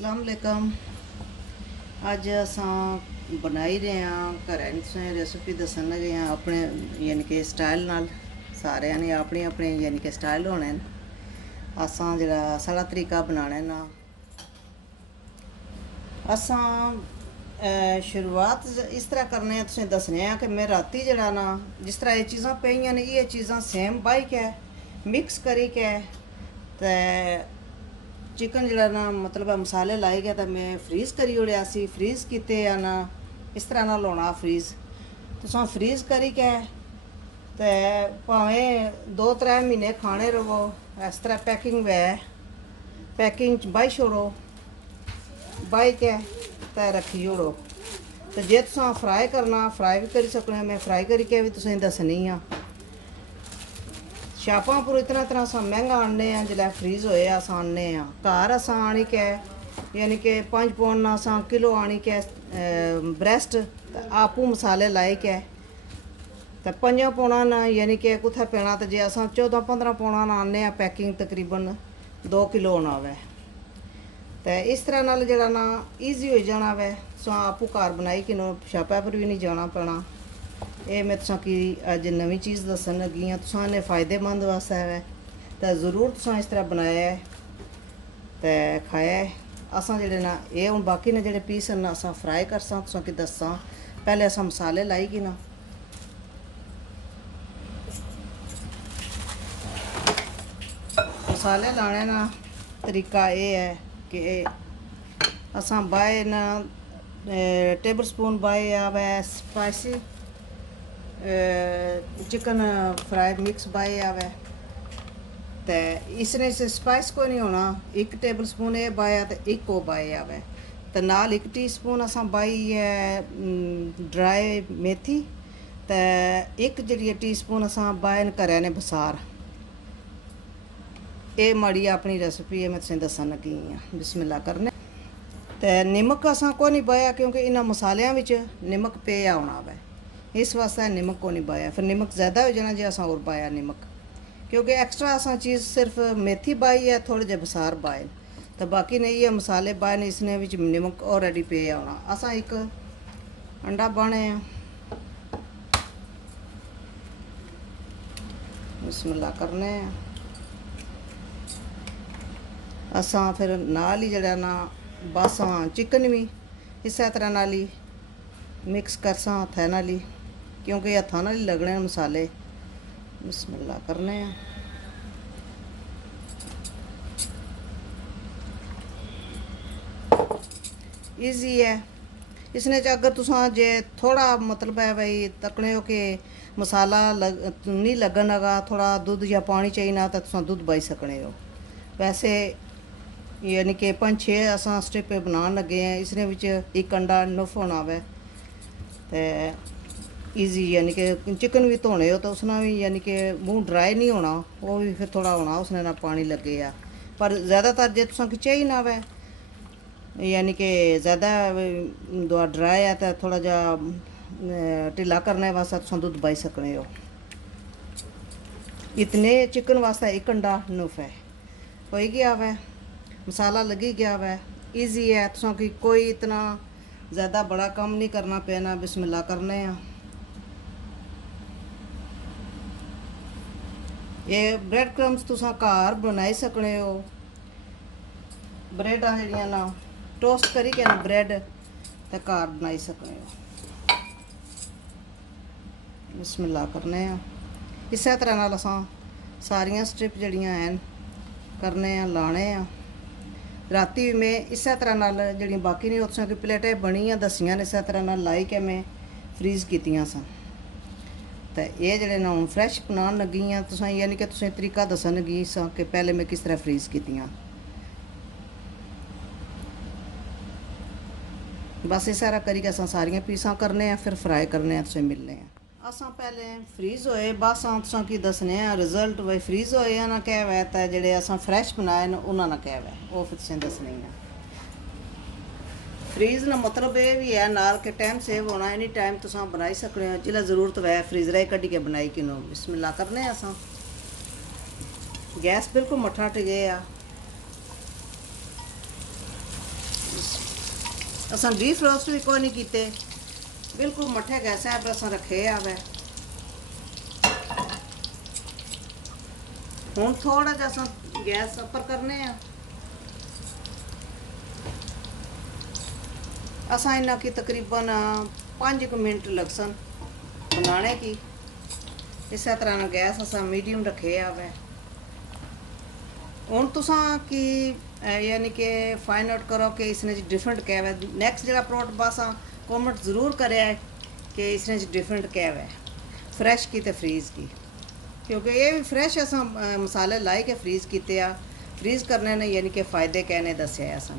अस्सलाम वालेकुम। अज असां बनाई रहे हैं घर तुसें रेसिपी दसन लगे हैं अपने यानी कि स्टाइल नाल। सारे ने अपने अपने यानी कि स्टाइल होने असां जेह्ड़ा साढ़ा तरीका बनाने ना असां शुरुआत इस तरह करने हैं तुसें दसने हैं कि मैं राती जेह्ड़ा ना जिस तरह ये चीज़ां पेइयां ने ये चीज़ां सेम बाई के मिक्स करी के ते चिकन जड़ा ना मतलब मसाले लाई गए तो मैं फ्रीज़ करी ओड़िया सी। फ्रीज़ किते या ना इस तरह ना लाना फ्रीज़ तुसां फ्रीज़ करी के ते भावें 2-3 महीने खाने रवो इस तरह पैकिंग वै पैकिंग च बाही छोड़ो बाही के ते रखी ओड़ो। ते जे तुसां फ्राई करना फ्राई भी करी सकने मैं फ्राई करी के भी तुसें दसनी आं। शापां पर इतना तरह अस मैंह्गा आने जिसलै फ्रीज़ होए अस आने घर अस आनी के यानी कि 5 पौंड अस किलो आनी के ब्रैस्ट आपूं मसाले लाई के ते 5 पौना न यानी कि कुत्थै पैना ते जे अस 14-15 पौना न आने पैकिंग तकरीबन 2 किलो होना वै ते इस तरह नाल जेह्ड़ा ना ईजी हो जाना वै तुसां आपूं घर बनाई किनो शापै पर भी नहीं जाना पैना। ये मैं तुसां की अज नवीं चीज़ दसन लगी आं तुसां ने फ़ायदेमंद वास्ते है तो ज़रूर तुसां इस तरह बनाया ते खाया असां जेह्ड़े ना ये हुण बाकी ने जेह्ड़े पीस न असां फ्राई करसां तुसां की दस्सां। पैह्ले असां मसाले लाई गी ना मसाले लाने ना तरीका ये है कि असां बाए ना टेबल स्पून बाए आवे spicy chicken fry mix by आवे ते इसने से स्पाइस कोई नहीं होना। 1 टेबल स्पून ये बाया ते 1 वो बाई आवे ते नाल 1 टीस्पून असां बाई है ड्राई मेथी ते 1 जेह्ड़ी टीस्पून असां बाए न घरै ने बसार। ये माड़ी अपनी रेसिपी है मैं तुसें दस्सन लगी आं। बिस्मिल्लाह करने ते नमक असां कोई नहीं बाया क्योंकि इन्हां मसालियां विच नमक पेआ होना वै इस वास्ते नमक को नहीं पाया। फिर नमक ज़्यादा हो जाना जो असा और पाया नमक क्योंकि एक्स्ट्रा असा चीज़ सिर्फ मेथी पाई है थोड़े जे बसार पाए तो बाकी नहीं ये मसाले पाए ने इसने विच नमक ऑलरेडी पे आना। असा एक अंडा पाने बिस्मिल्लाह करने असा फिर नाल ही जड़ा ना बस चिकन भी इस तरह नाल ही मिक्स करसा हत्थै नाल ही क्योंकि हत्थां नाल ही लगने मसाले। बिस्मिल्लाह करने ईजी है इसने च अगर तुसां जे थोड़ा मतलब है भाई तकने हो कि मसाला नहीं लगन लगा थोड़ा दुद्ध या पानी चाहिए तो तुसां दुद्ध पाई सकने हो। वैसे यानी कि 5-6 असां स्ट्रिप बनान लगे हैं इसने विच 1 अंडा नुफ होना वै ते ईजी यानी कि चिकन भी धोने हो तो उसना भी यानी कि मूँह ड्राई नहीं होना वो भी फिर थोड़ा होना उसने ना पानी लगे आ। पर ज़्यादातर जे तुसां चाहिए ना वै यानी कि ज़्यादा दुआ ड्राई है तो थोड़ा जा ढिला करने वास्ते तुसां दुद्ध पाई सकने हो। इतने चिकन वास्ते 1 अंडा नुफ है हो गया वै मसाला लगी गया वै ईजी है तुसां की कोई इतना ज़्यादा बड़ा काम नहीं करना पैना। बिस्मिल्लाह करने ये ब्रेड क्रम्स तुसां घर बनाई सकने हो। ब्रेडां जेह्ड़ियां ना टोस्ट करी के ना ब्रेड ते घर बनाई सकने हो। बिस्मिल्लाह करने इस तरह नाल असां सारियां स्ट्रिप जेह्ड़ियां हैन करने लाने राती भी मैं इस तरह नाल जेह्ड़ियां बाकी नहीं तुसां की प्लेटें बनियां दसियां ने इस तरह नाल लाई के मैं फ्रीज़ कीतियां सन ते ये जेह्ड़े ना हुण फ्रैश बनान लगी आं तुसां यानी कि तुसें तरीका दस्सन लगी सां कि पहले मैं किस तरह फ्रीज़ कीतियां। बस इस तरह करियै असां सारियां पीसां करने फिर फ्राई करने तुसें मिलने असां पहले फ्रीज़ होए बस तुसां की दसने रिजल्ट भाई फ्रीज़ होए ना क्या वै ते जेह्ड़े असां फ्रैश बनाए न उन्हां ना क्या वै वो फिर तुसें दसने फ्रीज़ ना मतलब ये भी है नाल के टाइम सेव होना एनी टाइम तुसां बनाई सकने हो जिल्लै जरूरत वै फ्रीज़रा कड्ढी के बनाई किनो। बिस्मिल्लाह करने असां गैस बिल्कुल मट्ठा टिके असां बीफ रोस्ट भी कोई नहीं कीते, बिल्कुल मठे गैसें पर असां रखे आवे। हुण थोड़ा जिहा असां गैस उपर करने आ। असां इन्ना की तकरीबन 5 मिनट लगसन बनाने की। इस तरह गैस असां मीडियम रखे आवे। हुण तुसां की यानी कि फाइंड आउट करो कि इसने डिफरेंट क्या है। नैक्सट जो प्रोडक्ट बस कॉमेंट जरूर करे कि इसने डिफरेंट क्या है, फ्रैश की तो फ्रीज़ की, क्योंकि ये भी फ्रैश असां मसाले लाई के फ्रीज़ किते आ। फ्रीज़ करने ने यानी कि फ़ायदे कहने दस्या है असां।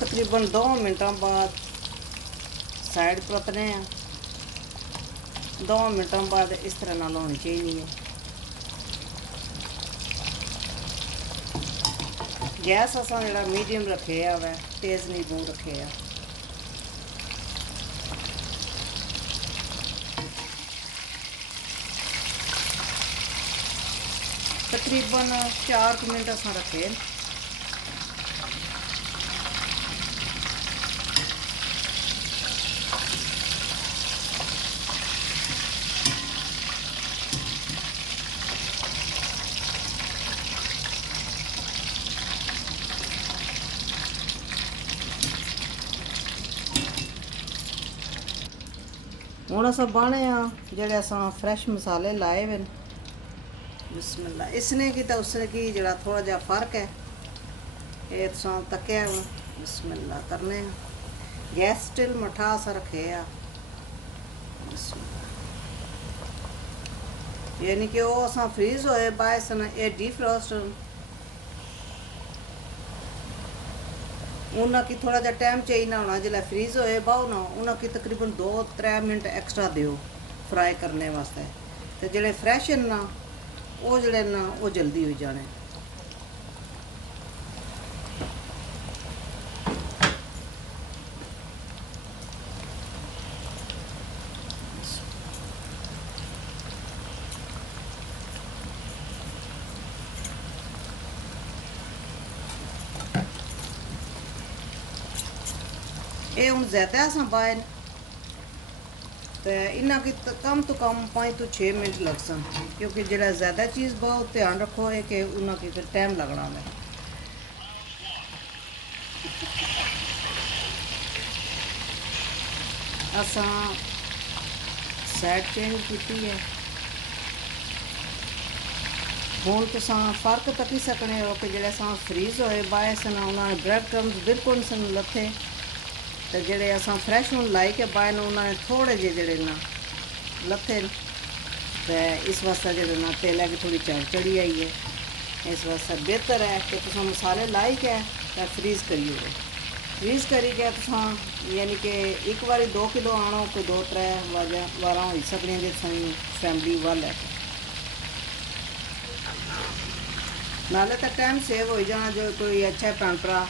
तकरीबन 2 मिनटों बाद साइड परतने हैं। 2 मिनटों बाद इस तरह नाल होनी चाहिए। गैस असां जेड़ा मीडियम रखे है, तेज़ नहीं बूँ रखे है। तकरीबन 4 मिनट असां रखे। हुण असां बाने जेड़े असां फ्रैश मसाले लाए हुए। बिस्मिल्लाह। इसने की तो उसने की जरा थोड़ा जा फर्क है, ये तुसां तक्या वा। बिस्मिल्लाह करने। गैस स्टिल मठा असां रखे आ। बिस्मिल्लाह। यानी कि वो असां फ्रीज होए बायस न ये डीफ्रॉस्ट उन्हें की थोड़ा जा टाइम चाहिए ना होना। जिला फ्रीज होए बाओ ना उन्हें की तकरीबन 2-3 मिनट एक्स्ट्रा दियो फ्राई करने वास्ते। तो जेड़े फ्रैश हैं ना वो जड़े ना वो जल्दी हो जाने। ये हूँ ज़्यादा असां बाहर तो इन्ना की कम तो कम 5 तो 6 मिनट लगसन, क्योंकि जरा ज़्यादा चीज़ बहुत ध्यान रखो है कि उन्हें की फिर टाइम लगना है। असां साइड चेंज की है। हुण तुसां फ़र्क तकी सकने हो कि जेड़े असां फ्रीज होए बाए सन उन्होंने ब्रेड क्रम्स बिल्कुल सन लथे, तो जेड़े असां फ्रैश हुण लाई के बाए न उन्होंने थोड़े जे जेड़े ना लथे। तो इस वास्ते जेड़े ना तेलै की थोड़ी चढ़ चढ़ी आई है। इस वास्ते बेहतर है कि तुसां मसाले लाई के फ्रीज करिए। फ्रीज करी के तुसां यानी कि एक बारी 2 किलो आनो कोई 2-3 वारा हो सकदियां जे तुसां फैमिली वाल है। नाले तो टाइम सेव हो जाना। जो कोई अच्छा भैन भरा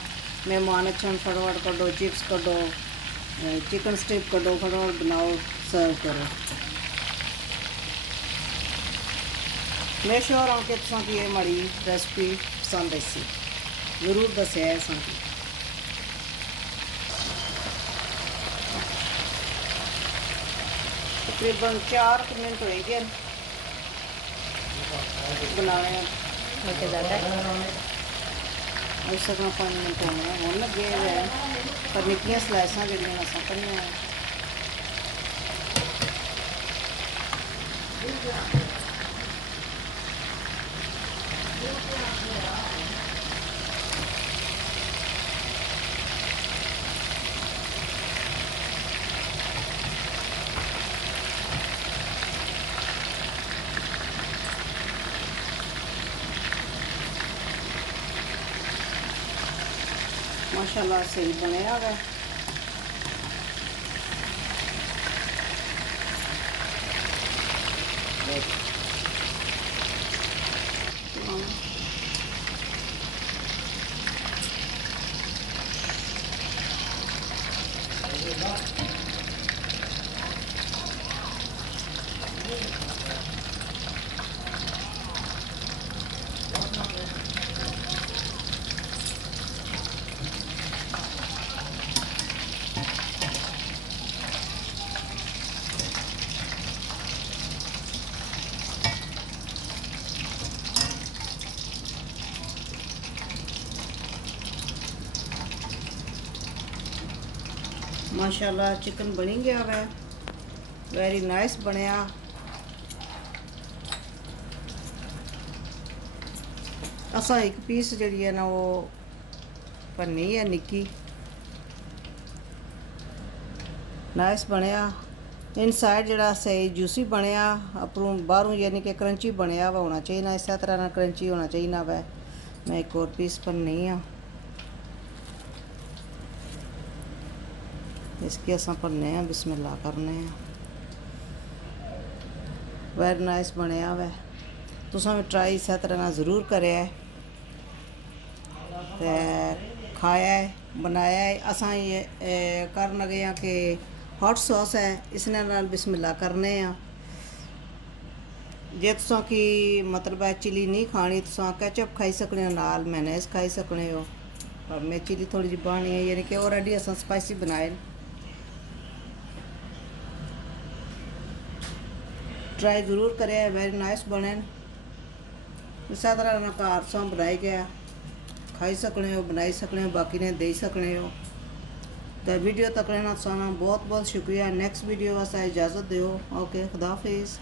मेहमान अच्छा फटोफट कड्डो, चिप्स कड्डो, चिकन स्ट्रिप कड्डो, फटोफट बनाओ, सर्व करो। मैं श्योर हूँ कि तुसां की ये माड़ी रेसिपी पसंद आई सी, जरूर दस्या है असां की। तकरीबन 4 मिनट हो गए बनाने उस 5 मिनट होने हम लगे हुए हैं। पर निक्कियां स्लाइसां जड़ियां असां करने माशाल्लाह सही बने हुआ। ਮਾਸ਼ਾਅੱਲਾ ਚਿਕਨ ਬਣੀ ਗਿਆ ਵੈ, ਵੈਰੀ ਨਾਈਸ ਬਣਿਆ। ਅਸਾਂ ਇੱਕ ਪੀਸ ਜਿਹੜੀ ਹੈ ਨਾ ਉਹ ਭੰਨੀ ਹੈ ਨਿੱਕੀ, ਨਾਈਸ ਬਣਿਆ। ਇਨਸਾਈਡ ਜਿਹੜਾ ਸਹੀ ਜੂਸੀ ਬਣਿਆ, ਆਪਰੋਂ ਬਾਹਰੋਂ ਯਾਨੀ ਕਿ ਕਰੰਚੀ ਬਣਿਆ ਵਾ ਹੋਣਾ ਚਾਹੀਦਾ, ਇਸੇ ਤਰ੍ਹਾਂ ਨਾਲ ਕਰੰਚੀ ਹੋਣਾ ਚਾਹੀਦਾ ਵੈ। ਮੈਂ ਇੱਕ ਹੋਰ ਪੀਸ ਭੰਨੀ ਆ, इसके असां भरने हैं, बिस्मिल्लाह करने हैं। वेरी नाइस बनया वै, तुसां भी ट्राई इस तरह ना ज़रूर करेआ ते खाया है, बनाया है। असां ये करन लगे हैं कि हॉट सॉस है, इसने नाल बिस्मिल्लाह करने हैं। जे तुसां की मतलब है चिली नहीं खानी, तुसां कैचअप खाई सकने हो, नाल मैनेज खाई सकने हो। पर मैं चिली थोड़ी जी पानी है, यानी कि ऑलरेडी असां स्पाइसी बनाए। ट्राई जरूर करें, वेरी नाइस बने। इस तरह ना घर सौ बनाई गया, खाई सकने हो, बनाई सकने हो, बाकी ने दे सकने हो। तो वीडियो तक रहना साना बहुत बहुत शुक्रिया। नेक्स्ट वीडियो वास्ते इजाज़त दो। ओके, खुदा हाफिज़।